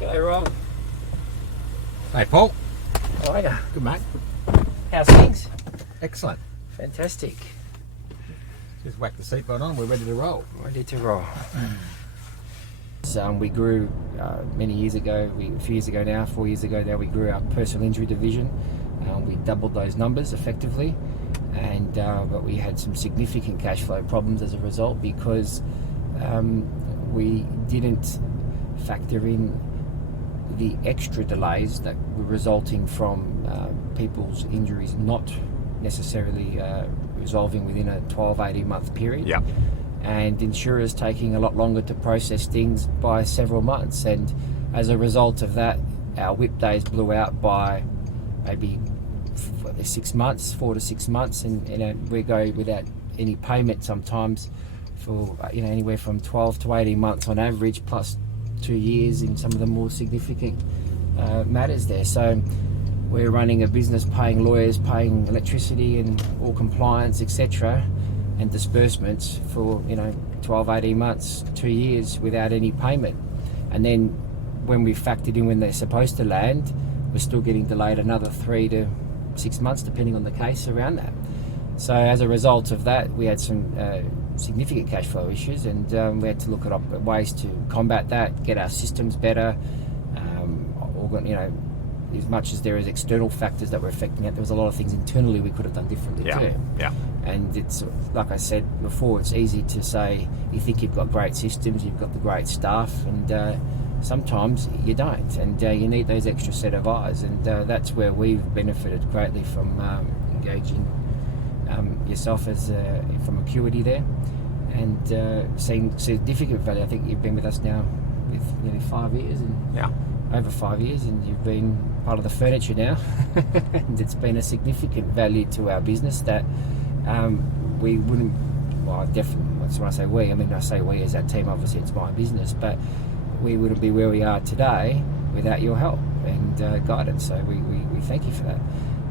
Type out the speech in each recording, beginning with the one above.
G'day, Rob. Hey, Paul. How are you? Good, mate. How's things? Excellent. Fantastic. Just whack the seatbelt on. We're ready to roll. Ready to roll. So, we grew many years ago, a few years ago now, 4 years ago now, we grew our personal injury division. We doubled those numbers effectively, and but we had some significant cash flow problems as a result because we didn't factor in the extra delays that were resulting from people's injuries not necessarily resolving within a 12-18 month period. Yep. And insurers taking a lot longer to process things by several months. And as a result of that, our whip days blew out by maybe 6 months, 4 to 6 months, and we go without any payment sometimes for anywhere from 12 to 18 months on average, plus 2 years in some of the more significant matters there. So we're running a business, paying lawyers, paying electricity and all compliance, etc., and disbursements for 12, 18 months, 2 years without any payment. And then when we factored in when they're supposed to land, we're still getting delayed another 3 to 6 months depending on the case around that. So as a result of that, we had some significant cash flow issues, and we had to look at ways to combat that, get our systems better. As much as there is external factors that were affecting it, there was a lot of things internally we could have done differently too. Yeah. And it's like I said before, it's easy to say you think you've got great systems, you've got the great staff, and sometimes you don't, and you need those extra set of eyes, and that's where we've benefited greatly from engaging yourself as from Acuity there, and seeing significant value. I think you've been with us now with nearly 5 years, and over 5 years, and you've been part of the furniture now. And it's been a significant value to our business that we wouldn't, well, definitely, when I say we, I say we as our team, obviously it's my business, but we wouldn't be where we are today without your help and guidance. So we thank you for that.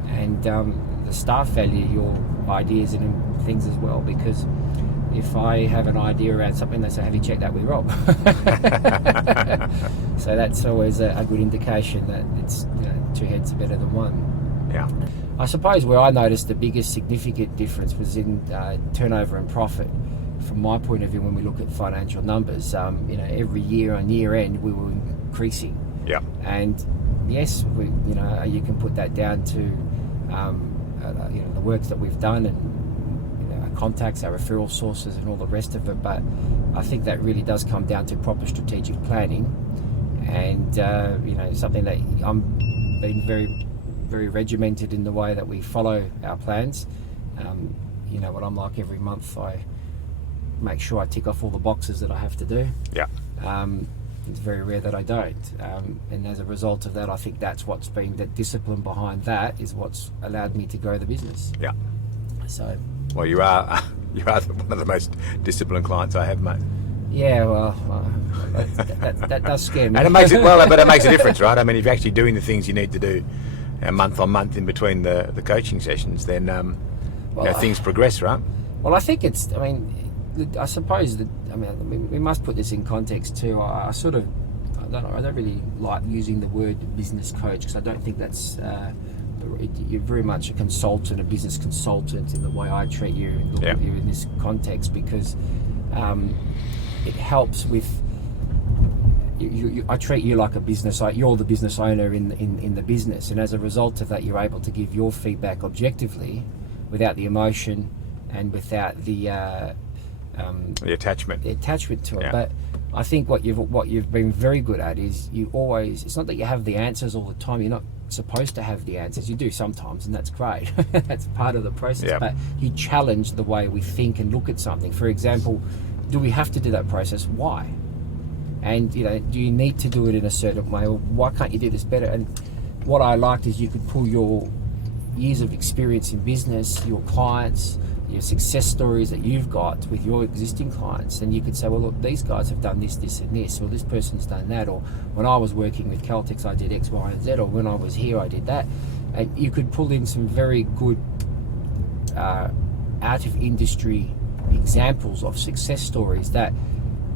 And the staff value your ideas and things as well, because if I have an idea around something, they say, have you checked that with Rob? So that's always a good indication that it's two heads are better than one. Yeah. I suppose where I noticed the biggest significant difference was in turnover and profit. From my point of view, when we look at financial numbers, every year on year end we were increasing. Yeah. And yes, you can put that down to the work that we've done and our contacts, our referral sources, and all the rest of it. But I think that really does come down to proper strategic planning, and something that I'm being very, very regimented in the way that we follow our plans. What I'm like every month, I make sure I tick off all the boxes that I have to do. Yeah. It's very rare that I don't, and as a result of that, I think that's what's been the discipline behind that is what's allowed me to grow the business. Yeah. So. Well, you are one of the most disciplined clients I have, mate. Yeah, well, that does scare me. And it makes it but it makes a difference, right? I mean, if you're actually doing the things you need to do, month on month in between the coaching sessions, then things progress, right? Well, I think it's. I suppose that. We must put this in context too. I don't really like using the word business coach, because I don't think that's. You're very much a consultant, a business consultant in the way I treat you and look at you in this context, because it helps with. I treat you like a business. You're the business owner in the business, and as a result of that, you're able to give your feedback objectively, without the emotion and without the attachment to it. Yeah. But I think what you've been very good at is you always. It's not that you have the answers all the time. You're not supposed to have the answers. You do sometimes, and that's great. That's part of the process. Yeah. But you challenge the way we think and look at something. For example, do we have to do that process? Why? And do you need to do it in a certain way, or why can't you do this better? And what I liked is you could pull your years of experience in business, your clients, your success stories that you've got with your existing clients, and you could say, well, look, these guys have done this, this, and this, or this person's done that, or when I was working with Caltex, I did X, Y, and Z, or when I was here, I did that. And you could pull in some very good out of industry examples of success stories that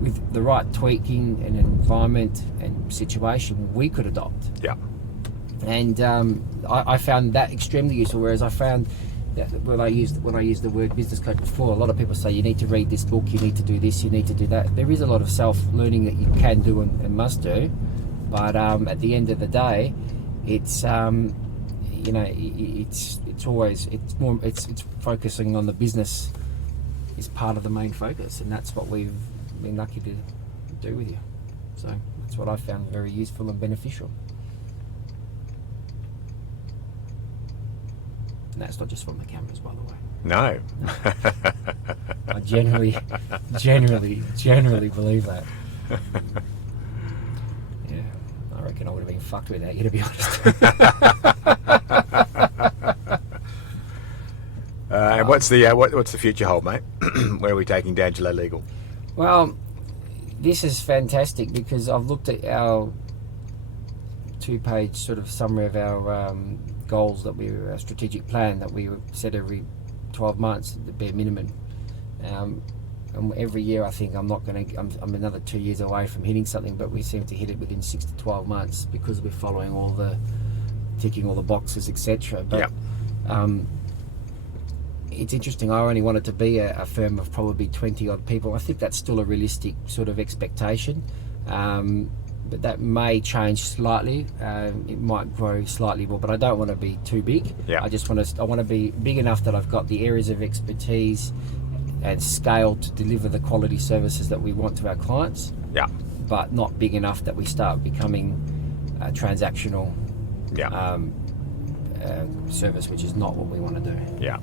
with the right tweaking and environment and situation, we could adopt. Yeah. And I found that extremely useful. Whereas I found that when I used the word business coach before, a lot of people say you need to read this book, you need to do this, you need to do that. There is a lot of self-learning that you can do and must do, but at the end of the day, it's it's focusing on the business is part of the main focus, and that's what we've been lucky to do with you. So that's what I found very useful and beneficial. And that's not just from the cameras, by the way. No. I generally believe that. Yeah, I reckon I would have been fucked without you, to be honest. And what's the future hold, mate? Where are we taking D'Angelo Legal? Well, this is fantastic because I've looked at our 2-page sort of summary of our goals our strategic plan that we set every 12 months, the bare minimum. And every year I think I'm another 2 years away from hitting something, but we seem to hit it within 6 to 12 months because we're following ticking all the boxes, etc. But it's interesting. I only wanted to be a firm of probably 20 odd people. I think that's still a realistic sort of expectation. But that may change slightly. It might grow slightly more, but I don't want to be too big. Yeah. I want to be big enough that I've got the areas of expertise and scale to deliver the quality services that we want to our clients. Yeah. But not big enough that we start becoming a transactional service, which is not what we want to do. Yeah.